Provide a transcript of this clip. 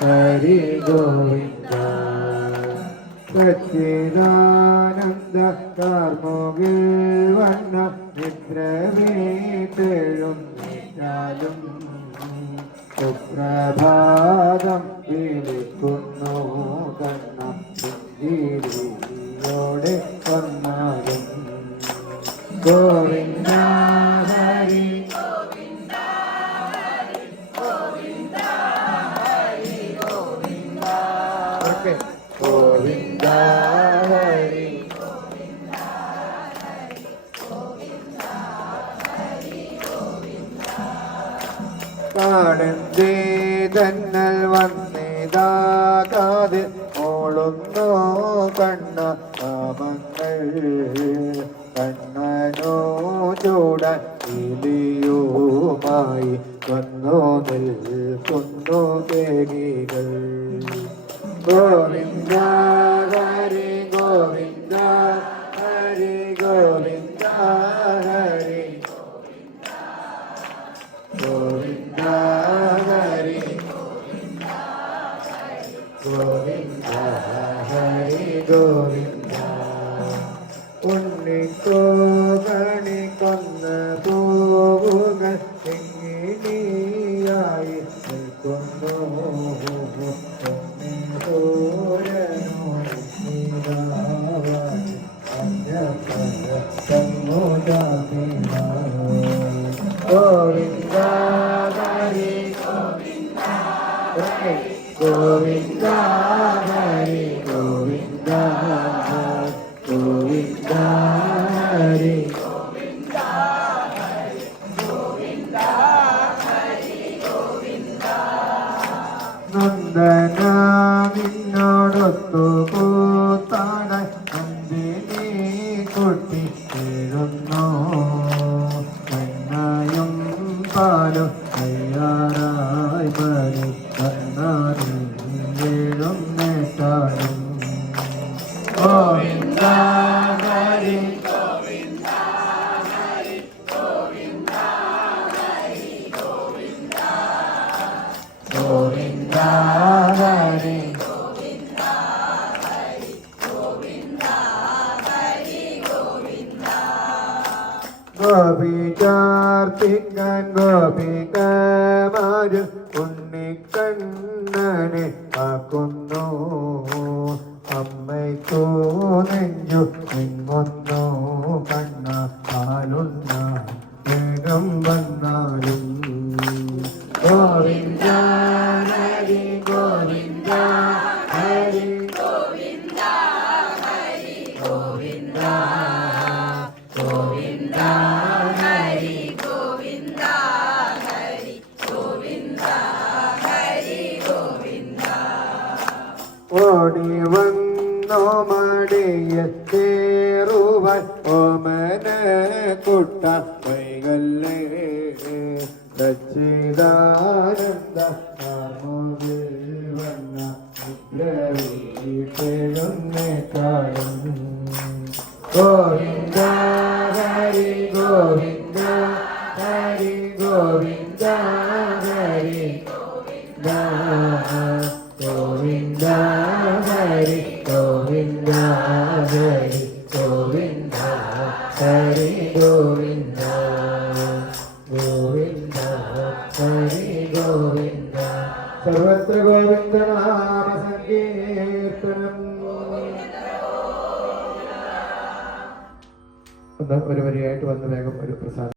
ഹരി ഗോവിന്ദ സച്ചിദാനന്ദ കാർമുകിൽ വന്ന നിദ്രവീട്ടെഴും സുപ്രഭാതം വിളിക്കുന്നു കണ്ണ പുഞ്ചിരിയോടെ വന്നാലും ഗോവിന്ദ ഗോവിന്ദ ഹരി. കാടന്തേ തന്നൽ വന്നിതാകാതെ ഓളുന്നു കണ്ണ പാപങ്ങൾ കണ്ണനോ ചൂട ഇലിയുമായി വന്നു നിൽക്കുന്നു കേകികൾ ഗോവിന്ദ ഹരി ഗോവിന്ദ ഹരി ഗോവിന്ദ ഹരി ഗോവിന്ദ ഹരി ഗോവിന്ദ ഹരി ഗോവിന്ദ. ഉണ്ണിക്കോ കണി കൊന്ന പൂവുകൾ എങ്ങിനിയായി നിൽക്കുന്നു. നന്ദന നിന്നോടൊത്തു കൂത്താട தயாராய் படுத்த ഗോപികാർത്തികൻ ഗോപികമാര് ഉണ്ണിക്കണ്ണനെ ആക്കുന്നു അമ്മയ്ക്കോ നെഞ്ചു നിങ്ങൊന്നു കണ്ണ ആലുണ്ണ വേഗം വന്നാലും ഗോവിന്ദ ഹരി ഗോവിന്ദ ഹരി ഗോവിന്ദ ഗോവിന്ദ ഹരി ഓടി വന്നോ മടിയെത്തേറുവാൻ ഓമന കുട്ട വൈകല്ലേ? സച്ചിദാനന്ദ ഗോവിന്ദ ഹരി ഗോവിന്ദ ഹരി ഗോവിന്ദ ഹരി ഗോവിന്ദ ഹരി ഹരി ഗോവിന്ദ ഗോവിന്ദ ഹരി ഗോവിന്ദ. സർവത്ര ഗോവിന്ദ നാമ സങ്കീർത്തനം ഒന്ന് ഒരു വരിയായിട്ട് വന്ന് വേഗം ഒരു പ്രസാദം